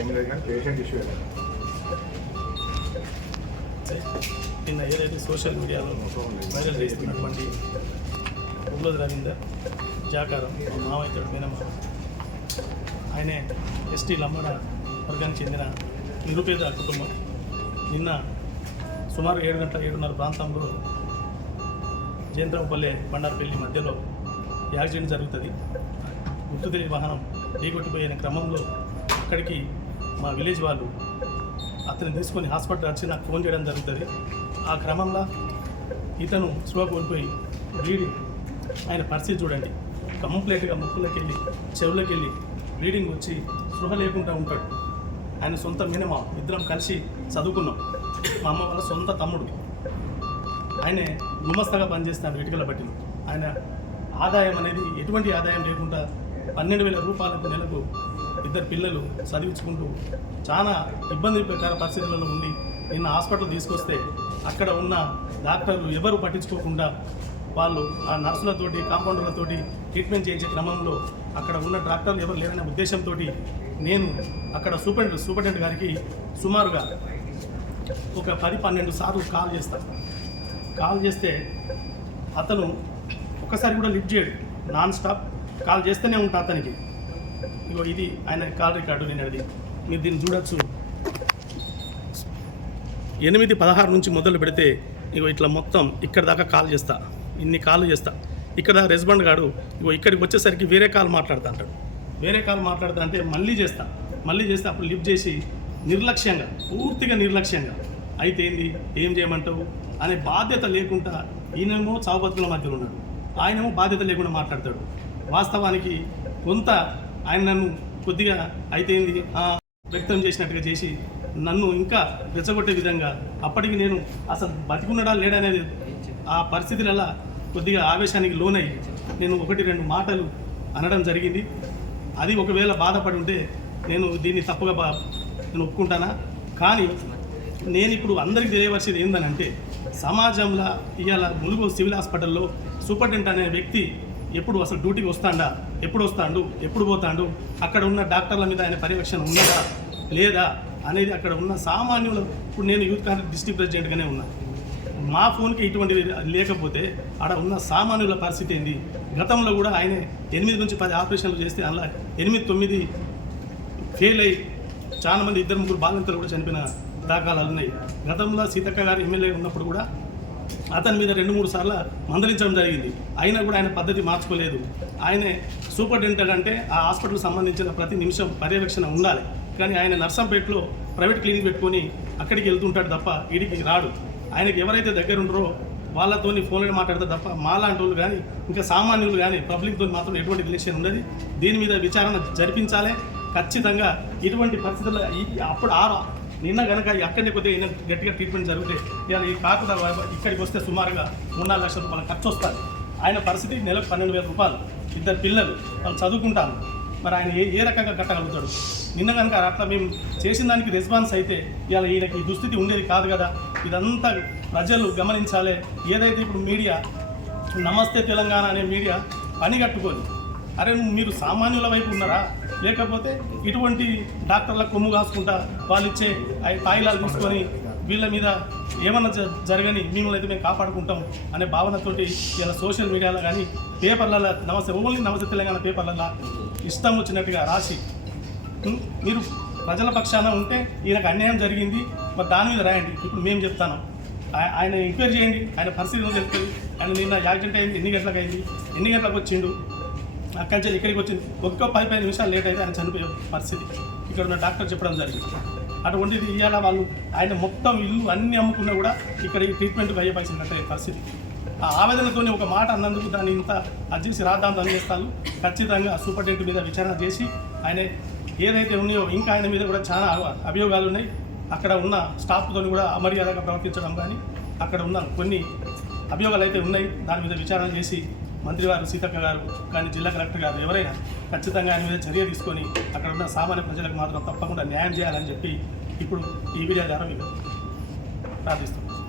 ఏం లేదు కానీ పేషెంట్ ఇష్యూ నిన్న ఏదైతే సోషల్ మీడియాలో వైరల్ చేస్తున్నటువంటి ఉల్లోది రవీందర్ జాకారం మా మావైతుడు మేనమావ ఆయనే ఎస్టీ లంబడ వర్గానికి చెందిన నిరుపేద కుటుంబం. నిన్న సుమారు ఏడు గంటల ఏడున్నర ప్రాంతంలో జయంత్రంపల్లె బండారపల్లి మధ్యలో యాక్సిడెంట్ జరుగుతుంది. గుర్తు తెలియని వాహనం ఢీకొట్టిపోయిన క్రమంలో అక్కడికి మా విలేజ్ వాళ్ళు అతను తీసుకొని హాస్పిటల్ వచ్చి నాకు ఫోన్ చేయడం జరుగుతుంది. ఆ క్రమంలో ఇతను స్పృహ కోల్పోయి బ్లీడింగ్. ఆయన పరిస్థితి చూడండి. కంప్లీట్గా ముక్కులోకి వెళ్ళి చెవులోకి వెళ్ళి బ్లీడింగ్ వచ్చి స్పృహ లేకుండా ఉంటాడు. ఆయన సొంత మినిమా ఇద్దరం కలిసి చదువుకున్నాం. మా అమ్మ వాళ్ళ సొంత తమ్ముడు. ఆయనే గుమస్తగా పనిచేస్తాడు ఇటుకల బట్టి. ఆయన ఆదాయం అనేది ఎటువంటి ఆదాయం లేకుండా పన్నెండు వేల రూపాయలకు నెలకు ఇద్దరు పిల్లలు చదివించుకుంటూ చాలా ఇబ్బంది పరిస్థితులలో ఉండి నిన్న హాస్పిటల్ తీసుకొస్తే అక్కడ ఉన్న డాక్టర్లు ఎవరు పట్టించుకోకుండా వాళ్ళు ఆ నర్సులతోటి కాంపౌండర్లతోటి ట్రీట్మెంట్ చేయించే క్రమంలో అక్కడ ఉన్న డాక్టర్లు ఎవరు లేరనే ఉద్దేశంతో నేను అక్కడ సూపరింటెండెంట్ సూపరింటెండెంట్ గారికి సుమారుగా ఒక పది పన్నెండు సార్లు కాల్ చేస్తాను కాల్ చేస్తే అతను ఒకసారి కూడా లిఫ్ట్ చేయడు. Non stop. కాల్ చేస్తూనే ఉంటా అతనికి. ఇగో ఇది ఆయన కాల్ రికార్డు నేను అది మీరు దీన్ని చూడొచ్చు. ఎనిమిది పదహారు నుంచి మొదలు పెడితే ఇగో ఇట్లా మొత్తం ఇక్కడ దాకా కాల్ చేస్తా. ఇన్ని కాల్ చేస్తా. ఇక్కడ రెస్పాండ్ కాడు ఇగో ఇక్కడికి వచ్చేసరికి వేరే కాల్ మాట్లాడుతా అంటాడు. వేరే కాల్ మాట్లాడుతా అంటే మళ్ళీ చేస్తా. మళ్ళీ చేస్తే అప్పుడు లిఫ్ట్ చేసి నిర్లక్ష్యంగా పూర్తిగా నిర్లక్ష్యంగా. అయితే ఏంది? ఏం చేయమంటావు? అనే బాధ్యత లేకుండా ఈయనేమో చావు బతుకుల మధ్యలో ఉన్నాడు. ఆయనేమో బాధ్యత లేకుండా మాట్లాడతాడు. వాస్తవానికి కొంత ఆయన నన్ను కొద్దిగా అయితేంది వ్యక్తం చేసినట్టుగా చేసి నన్ను ఇంకా రెచ్చగొట్టే విధంగా అప్పటికి నేను అసలు బతికున్నడా లేడా అనేది ఆ పరిస్థితులలో కొద్దిగా ఆవేశానికి లోనై నేను ఒకటి రెండు మాటలు అనడం జరిగింది. అది ఒకవేళ బాధపడి ఉంటే నేను దీన్ని తప్పుగా బా నేను ఒప్పుకుంటానా? కానీ నేను ఇప్పుడు అందరికీ తెలియవలసింది ఏందనంటే సమాజంలో ఇవాళ ములుగు సివిల్ హాస్పిటల్లో సూపరింటెండెంట్ అనే వ్యక్తి ఎప్పుడు అసలు డ్యూటీకి వస్తాడా? ఎప్పుడు వస్తాడు? ఎప్పుడు పోతాడు? అక్కడ ఉన్న డాక్టర్ల మీద ఆయన పర్యవేక్షణ ఉన్నదా? లేదా? అనేది అక్కడ ఉన్న సామాన్యులు ఇప్పుడు నేను యూత్ కాంగ్రెస్ డిస్ట్రిక్ట్ ప్రెసిడెంట్గానే ఉన్నా. మా ఫోన్కి ఇటువంటివి లేకపోతే ఆడ ఉన్న సామాన్యుల పరిస్థితి ఏంది? గతంలో కూడా ఆయన ఎనిమిది నుంచి పది ఆపరేషన్లు చేస్తే అందులో ఎనిమిది తొమ్మిది ఫెయిల్ అయ్యి చాలామంది ఇద్దరు ముగ్గురు బాధితులు కూడా చనిపోయిన దాఖలాలు ఉన్నాయి. గతంలో సీతక్క గారు ఎమ్మెల్యే ఉన్నప్పుడు కూడా అతని మీద రెండు మూడు సార్లు మందలించడం జరిగింది. అయినా కూడా ఆయన పద్ధతి మార్చుకోలేదు. ఆయనే సూపరింటెండెంట్ అంటే ఆ హాస్పిటల్కి సంబంధించిన ప్రతి నిమిషం పర్యవేక్షణ ఉండాలి. కానీ ఆయన నర్సంపేటలో ప్రైవేట్ క్లినిక్ పెట్టుకొని అక్కడికి వెళ్తుంటాడు తప్ప ఇడికి రాడు. ఆయనకి ఎవరైతే దగ్గర ఉండరో వాళ్ళతోని ఫోన్లో మాట్లాడతారు తప్ప మాలాంటి వాళ్ళు కానీ ఇంకా సామాన్యులు కానీ పబ్లిక్తో మాత్రం ఎటువంటి రిలేషన్ ఉండదు. దీని మీద విచారణ జరిపించాలి. ఖచ్చితంగా ఇటువంటి పరిస్థితుల్లో అప్పుడు ఆ నిన్న కనుక అక్కడనే కొద్దిగా గట్టిగా ట్రీట్మెంట్ జరిగితే ఇవాళ ఈ కాకుండా ఇక్కడికి వస్తే సుమారుగా మూడు నాలుగు లక్షల రూపాయలు ఖర్చు వస్తుంది. ఆయన పరిస్థితి నెలకు పన్నెండు వేల రూపాయలు. ఇద్దరు పిల్లలు వాళ్ళు చదువుకుంటారు. మరి ఆయన ఏ ఏ రకంగా కట్టగలుగుతాడు? నిన్న కనుక అట్లా మేము చేసిన దానికి రెస్పాన్స్ అయితే ఇవాళ ఈయనకి ఈ దుస్థితి ఉండేది కాదు కదా. ఇదంతా ప్రజలు గమనించాలి. ఏదైతే ఇప్పుడు మీడియా నమస్తే తెలంగాణ అనే మీడియా పని కట్టుకోదు అరే మీరు సామాన్యుల వైపు ఉన్నారా? లేకపోతే ఇటువంటి డాక్టర్ల కొమ్ము కాసుకుంటా వాళ్ళు ఇచ్చే ఆ తాయిలాలు తీసుకొని వీళ్ళ మీద ఏమన్నా జరగని మిమ్మల్ని అయితే మేము కాపాడుకుంటాం అనే భావనతోటి ఇలా సోషల్ మీడియాలో కానీ పేపర్లలో నమస్తే ఓన్లీ నమస్తే తెలంగాణ పేపర్లలో ఇష్టం వచ్చినట్టుగా రాసి మీరు ప్రజల పక్షాన ఉంటే ఈయనకు అన్యాయం జరిగింది మరి దాని మీద రాయండి. ఇప్పుడు మేము చెప్తాను. ఆయన ఎంక్వైరీ చేయండి. ఆయన పరిస్థితి తెలుస్తుంది? ఆయన నిన్న యాక్సిడెంట్ అయింది ఎన్ని గంటలకు అయింది ఎన్ని గంటలకు వచ్చిండు? అక్కడి నుంచి ఇక్కడికి వచ్చింది. ఒక్క పది పది నిమిషాలు లేట్ అయితే ఆయన చనిపోయే పరిస్థితి. ఇక్కడ ఉన్న డాక్టర్ చెప్పడం జరిగింది. అటువంటిది ఇవాళ వాళ్ళు ఆయన మొత్తం ఇల్లు అన్ని అమ్ముకున్నా కూడా ఇక్కడ ఈ ట్రీట్మెంట్కి అయ్యవలసినట్టు పరిస్థితి. ఆ ఆవేదనతోనే ఒక మాట అన్నందుకు దాన్ని ఇంత అర్జీసి రాద్దాం అందజేస్తాను ఖచ్చితంగా సూపరింటెండెంట్ మీద విచారణ చేసి ఆయన ఏదైతే ఉన్నాయో ఇంకా ఆయన మీద కూడా చాలా అభియోగాలు ఉన్నాయి. అక్కడ ఉన్న స్టాఫ్తో కూడా అమర్యాదగా ప్రవర్తించడం కానీ అక్కడ ఉన్న కొన్ని అభియోగాలు అయితే ఉన్నాయి. దాని మీద విచారణ చేసి మంత్రివారు సీతక్క గారు కానీ జిల్లా కలెక్టర్ గారు ఎవరైనా ఖచ్చితంగా ఆయన మీద చర్య తీసుకొని అక్కడ ఉన్న సామాన్య ప్రజలకు మాత్రం తప్పకుండా న్యాయం చేయాలని చెప్పి ఇప్పుడు ఈ వీడియో ద్వారా మీకు ప్రార్థిస్తున్నాం.